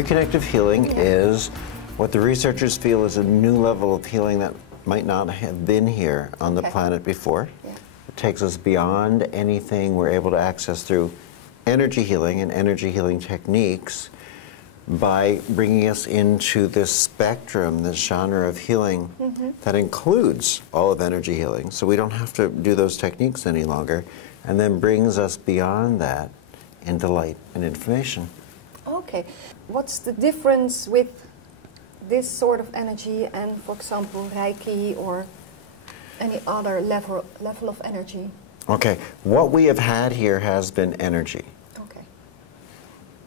Reconnective healing is what the researchers feel is a new level of healing that might not have been here on the planet before. It takes us beyond anything we're able to access through energy healing and energy healing techniques by bringing us into this spectrum, this genre of healing that includes all of energy healing, so we don't have to do those techniques any longer, and then brings us beyond that into light and information. Okay. What's the difference with this sort of energy and, for example, Reiki or any other level of energy? Okay. What we have had here has been energy. Okay.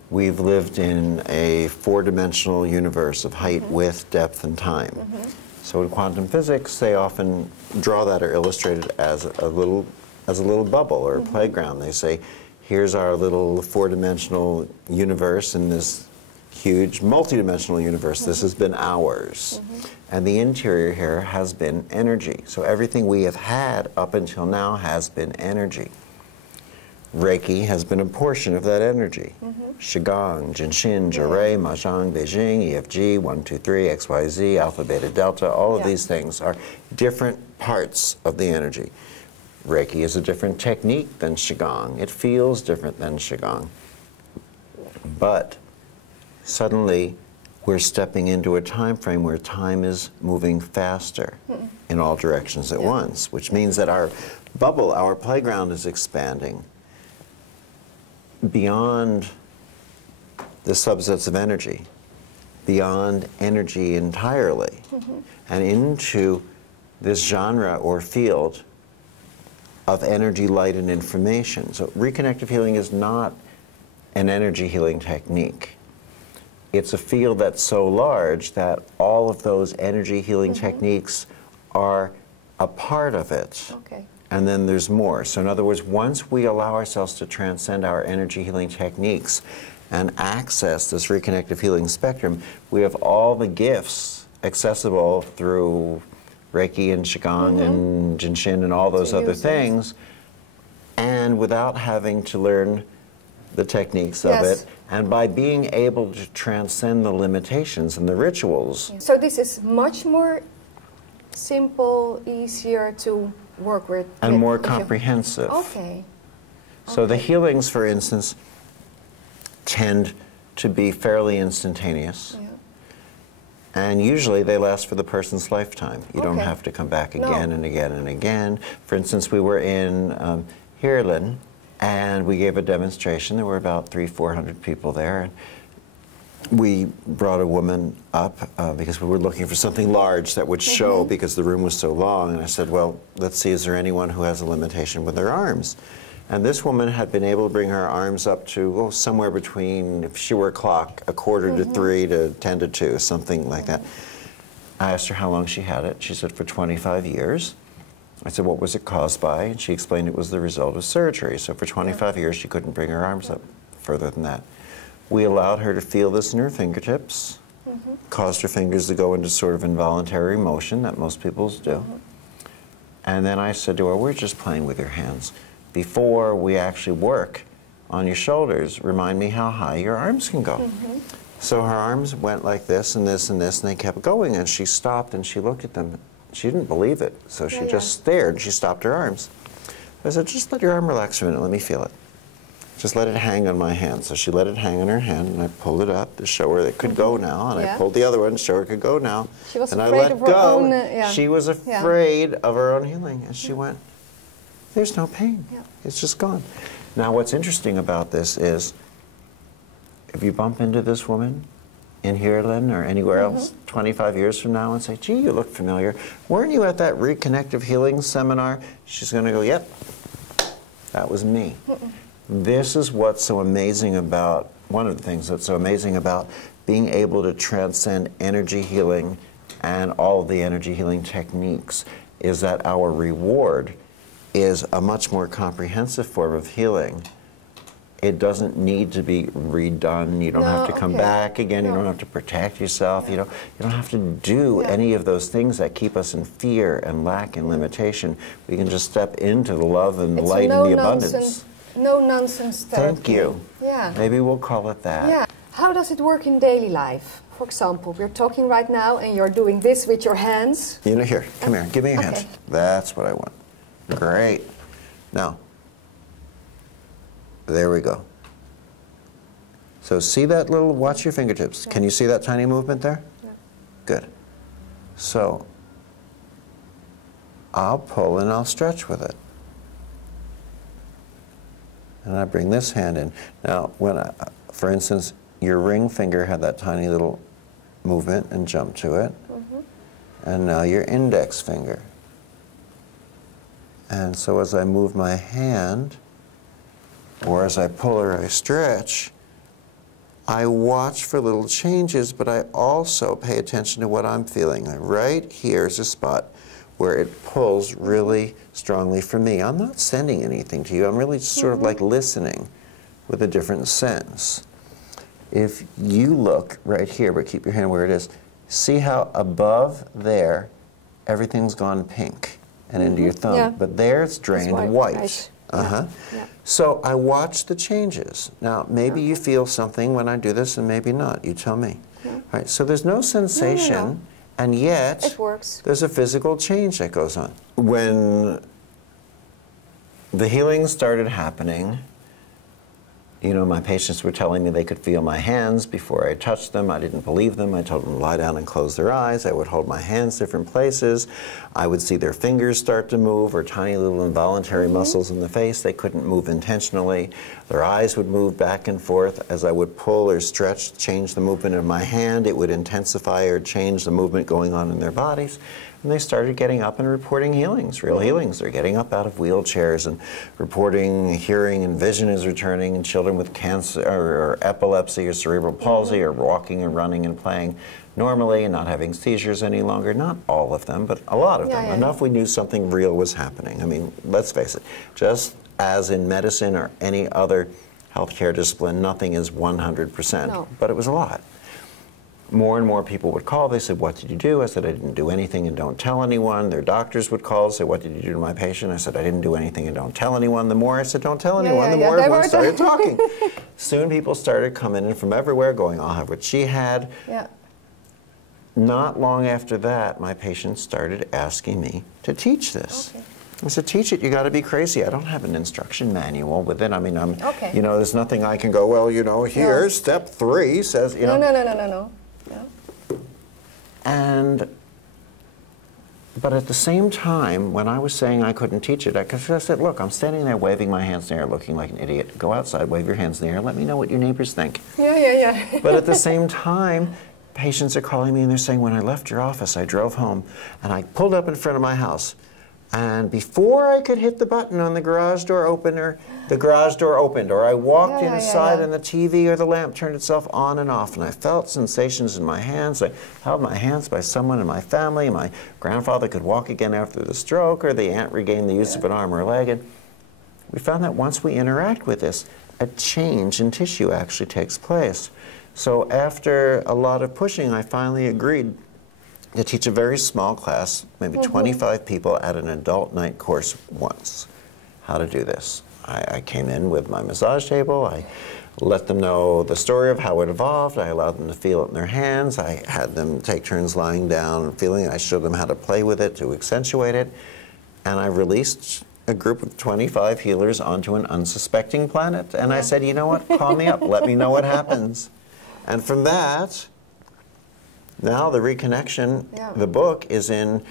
We've lived in a four-dimensional universe of height, width, depth, and time. So in quantum physics, they often draw that or illustrate it as a little bubble or a playground. They say, here's our little four-dimensional universe in this huge multi-dimensional universe. This has been ours. And the interior here has been energy. So everything we have had up until now has been energy. Reiki has been a portion of that energy. Qigong, Jinshin, Jure, Mahjong, Beijing, EFG, 1, 2, 3, XYZ, Alpha, Beta, Delta, all of these things are different parts of the energy. Reiki is a different technique than Qigong. It feels different than Qigong. But suddenly, we're stepping into a time frame where time is moving faster in all directions at once, which means that our bubble, our playground is expanding beyond the subsets of energy, beyond energy entirely, and into this genre or field of energy, light, and information. So reconnective healing is not an energy healing technique. It's a field that's so large that all of those energy healing techniques are a part of it. Okay. And then there's more. So in other words, once we allow ourselves to transcend our energy healing techniques and access this reconnective healing spectrum, we have all the gifts accessible through Reiki and Qigong and Jinshin and all those other things, and without having to learn the techniques of it, and by being able to transcend the limitations and the rituals. So this is much more simple, easier to work with. And more comprehensive. Okay. So the healings, for instance, tend to be fairly instantaneous. And usually they last for the person's lifetime. You don't have to come back again and again and again. For instance, we were in Heerlen, and we gave a demonstration. There were about 300-400 people there. And we brought a woman up because we were looking for something large that would show, because the room was so long. And I said, well, let's see, is there anyone who has a limitation with their arms? And this woman had been able to bring her arms up to somewhere between, if she were a clock, 1/4 to 3 to 10 to 2, something like that. I asked her how long she had it. She said for 25 years. I said, what was it caused by? And she explained it was the result of surgery. So for 25 years, she couldn't bring her arms up further than that. We allowed her to feel this in her fingertips, caused her fingers to go into sort of involuntary motion that most people do. And then I said to her, we're just playing with your hands. Before we actually work on your shoulders, remind me how high your arms can go. So her arms went like this and this and this, and they kept going, and she stopped and she looked at them. She didn't believe it, so she just stared. She stopped her arms. I said, just let your arm relax for a minute, let me feel it. Just let it hang on my hand. So she let it hang on her hand, and I pulled it up to show her it could go now, and I pulled the other one to show her it could go now. She was and afraid I let of her go. own, She was afraid of her own healing, and she went, there's no pain. It's just gone. Now what's interesting about this is, if you bump into this woman in Heerlen or anywhere else 25 years from now and say, gee, you look familiar. Weren't you at that Reconnective Healing seminar? She's going to go, yep, that was me. This is what's so amazing about, one of the things that's so amazing about being able to transcend energy healing and all of the energy healing techniques, is that our reward is a much more comprehensive form of healing. It doesn't need to be redone. You don't have to come back again. You don't have to protect yourself. You don't have to do any of those things that keep us in fear and lack and limitation. We can just step into the love and the light and the abundance. No nonsense therapy. Thank you. Yeah. Maybe we'll call it that. Yeah. How does it work in daily life? For example, we're talking right now and you're doing this with your hands. You know, here, come here, give me your Okay. hands. That's what I want. Great. Now, there we go. So see that little, watch your fingertips. Yeah. Can you see that tiny movement there? Yeah. Good. So I'll pull and I'll stretch with it. And I bring this hand in. Now, when for instance, your ring finger had that tiny little movement and jump to it. Mm-hmm. And now your index finger. And so as I move my hand, or as I pull or I stretch, I watch for little changes, but I also pay attention to what I'm feeling. Right here is a spot where it pulls really strongly for me. I'm not sending anything to you. I'm really just sort of like listening with a different sense. If you look right here, but keep your hand where it is, see how above there, everything's gone pink and into your thumb. Yeah. But there it's drained white. Right. Uh-huh. Yeah. So I watch the changes. Now, maybe you feel something when I do this and maybe not. You tell me. Yeah. All right, so there's no sensation, No. and yet It works. there's a physical change that goes on. When the healing started happening, you know, my patients were telling me they could feel my hands before I touched them. I didn't believe them. I told them to lie down and close their eyes. I would hold my hands different places. I would see their fingers start to move, or tiny little involuntary muscles in the face. They couldn't move intentionally. Their eyes would move back and forth. As I would pull or stretch, change the movement of my hand, it would intensify or change the movement going on in their bodies. And they started getting up and reporting healings, real healings. They're getting up out of wheelchairs and reporting hearing and vision is returning, and children with cancer or epilepsy or cerebral palsy are walking and running and playing normally and not having seizures any longer. Not all of them, but a lot of them. Enough we knew something real was happening. I mean, let's face it, just as in medicine or any other healthcare discipline, nothing is 100%, No. but it was a lot. More and more people would call. They said, what did you do? I said, I didn't do anything and don't tell anyone. Their doctors would call and say, what did you do to my patient? I said, I didn't do anything and don't tell anyone. The more I said, don't tell anyone, the more everyone started talking. Soon people started coming in from everywhere going, I'll have what she had. Yeah. Not long after that, my patients started asking me to teach this. Okay. I said, teach it, you got to be crazy. I don't have an instruction manual with it. I mean, Okay. you know, there's nothing I can go, well, you know, here's step 3 says, you know. No. But at the same time, when I was saying I couldn't teach it, I said, look, I'm standing there waving my hands in the air looking like an idiot. Go outside, wave your hands in the air, let me know what your neighbors think. Yeah. But at the same time, patients are calling me and they're saying, when I left your office, I drove home and I pulled up in front of my house. And before I could hit the button on the garage door opener, the garage door opened, or I walked inside and the TV or the lamp turned itself on and off, and I felt sensations in my hands. I held my hands by someone in my family. My grandfather could walk again after the stroke, or the aunt regained the use of an arm or a leg. And we found that once we interact with this, a change in tissue actually takes place. So after a lot of pushing, I finally agreed to teach a very small class, maybe 25 people at an adult night course once, how to do this. I came in with my massage table, I let them know the story of how it evolved, I allowed them to feel it in their hands, I had them take turns lying down and feeling it, I showed them how to play with it to accentuate it, and I released a group of 25 healers onto an unsuspecting planet, and I said, you know what, call me up, let me know what happens. And from that, now the Reconnection, the book, is in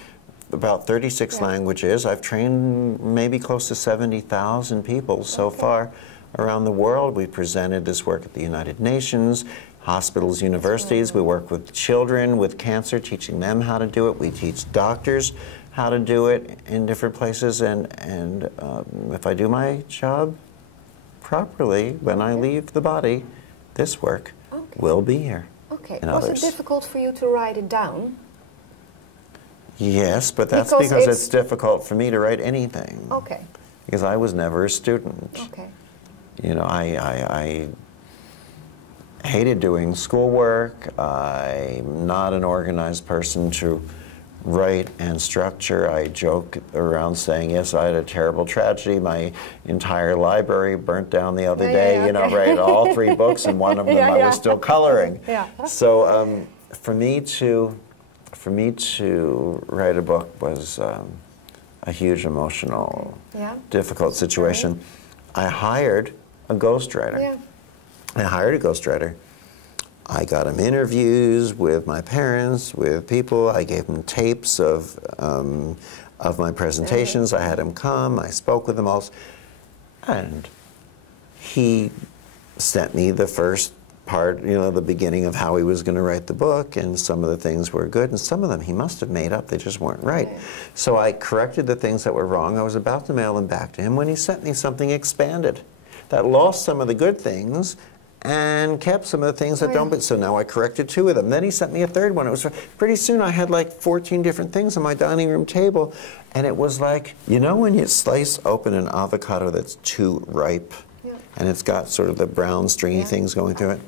about 36 languages. I've trained maybe close to 70,000 people so far around the world. We presented this work at the United Nations, hospitals, universities. We work with children with cancer, teaching them how to do it. We teach doctors how to do it in different places. And if I do my job properly, when I leave the body, this work will be here. Okay. Was it difficult for you to write it down? Yes, but that's because it's difficult for me to write anything. Okay. Because I was never a student. Okay. You know, I hated doing schoolwork. I'm not an organized person to write and structure. I joke around saying, yes, I had a terrible tragedy. My entire library burnt down the other day. You know, right? All 3 books, and one of them I was still coloring. So for me to write a book was a huge emotional, difficult situation. I hired a ghostwriter. I hired a ghostwriter. I got him interviews with my parents, with people. I gave him tapes of my presentations. I had him come. I spoke with them all. And he sent me the first part, you know, the beginning of how he was going to write the book, and some of the things were good, and some of them he must have made up. They just weren't right. So I corrected the things that were wrong. I was about to mail them back to him when he sent me something expanded that lost some of the good things and kept some of the things that don't. But so now I corrected 2 of them. Then he sent me a 3rd one. It was pretty soon I had like 14 different things on my dining room table, and it was like, you know, when you slice open an avocado that's too ripe, and it's got sort of the brown stringy things going through it.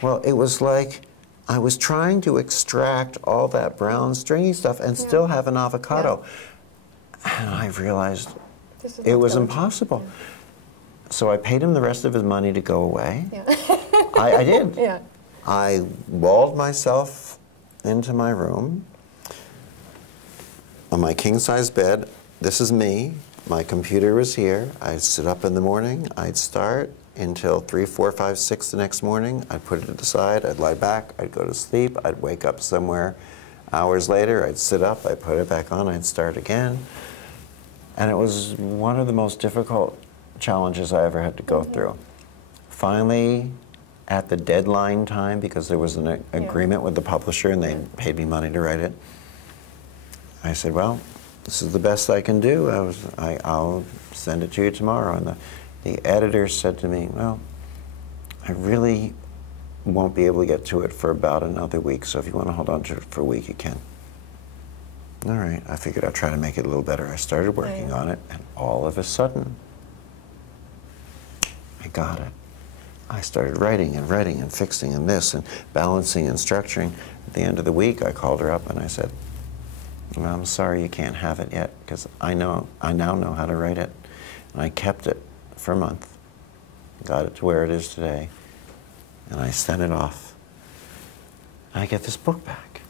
Well, it was like I was trying to extract all that brown stringy stuff and still have an avocado, and I realized it was impossible. So I paid him the rest of his money to go away. I did. I walled myself into my room on my king-size bed. This is me. My computer was here. I'd sit up in the morning. I'd start until 3, 4, 5, 6 the next morning. I'd put it aside. I'd lie back. I'd go to sleep. I'd wake up somewhere hours later. I'd sit up. I'd put it back on. I'd start again. And it was one of the most difficult challenges I ever had to go through. Finally, at the deadline time, because there was an agreement with the publisher and they paid me money to write it, I said, well, this is the best I can do. I'll send it to you tomorrow. And the editor said to me, well, I really won't be able to get to it for about another week, so if you want to hold on to it for a week, you can. All right, I figured I'd try to make it a little better. I started working on it, and all of a sudden, I got it. I started writing and fixing and this and balancing and structuring. At the end of the week, I called her up and I said, well, I'm sorry you can't have it yet, because I now know how to write it. And I kept it for a month, got it to where it is today, and I sent it off. And I get this book back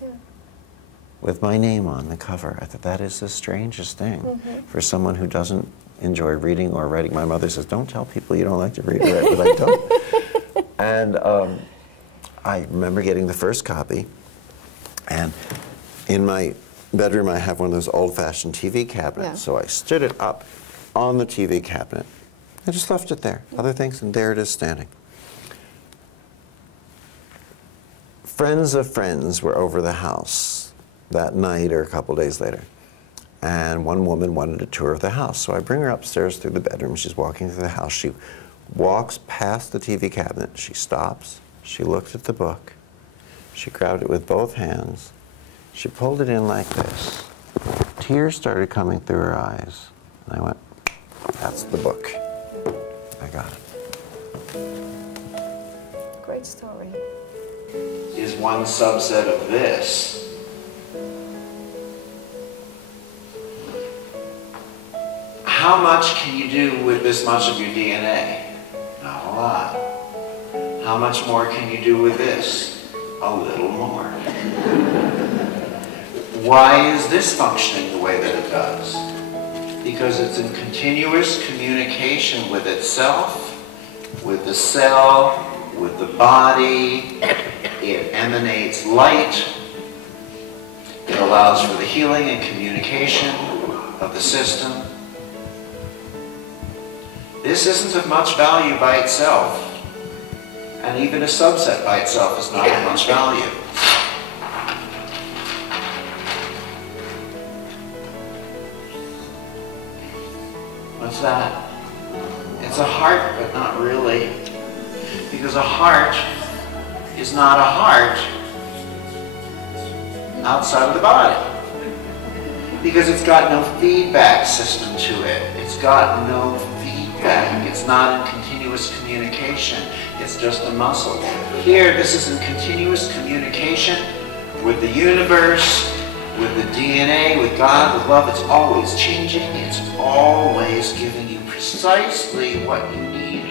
with my name on the cover. I thought, that is the strangest thing for someone who doesn't enjoy reading or writing. My mother says, don't tell people you don't like to read or write, but I don't. And I remember getting the first copy, and in my bedroom I have one of those old-fashioned TV cabinets, so I stood it up on the TV cabinet. I just left it there, other things, and there it is standing. Friends of friends were over the house that night or a couple days later. And one woman wanted a tour of the house. So I bring her upstairs through the bedroom. She's walking through the house. She walks past the TV cabinet. She stops. She looked at the book. She grabbed it with both hands. She pulled it in like this. Tears started coming through her eyes. And I went, that's the book. I got it. Great story. Is one subset of this. How much can you do with this much of your DNA? Not a lot. How much more can you do with this? A little more. Why is this functioning the way that it does? Because it's in continuous communication with itself, with the cell, with the body. It emanates light. It allows for the healing and communication of the system. This isn't of much value by itself, and even a subset by itself is not of much value. What's that? It's a heart, but not really, because a heart is not a heart outside of the body, because it's got no feedback system to it. It's got no feedback. It's not in continuous communication. It's just a muscle. Here, this is in continuous communication with the universe, with the DNA, with God, with love, it's always changing. It's always giving you precisely what you need